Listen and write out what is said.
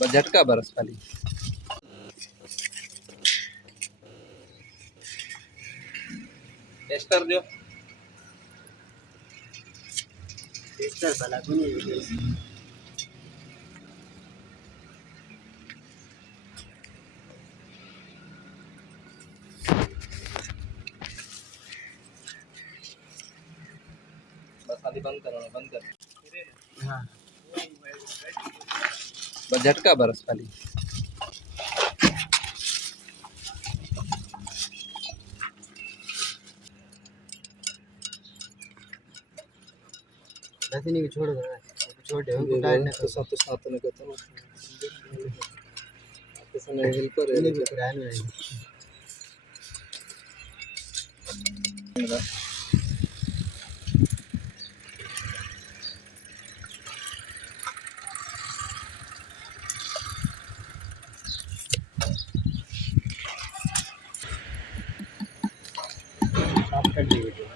बस झटका बरस खाली टेस्टर जो टेस्टर भला कोनी बस खाली बंद करो बंद कर हां बस झटका बरस खाली वैसे नहीं छोड़ दो छोड़ दे उनको टाइट ना तो साथ में कहता हूं किसी ने हेल्पर है नहीं कराने नहीं साफ कर दिए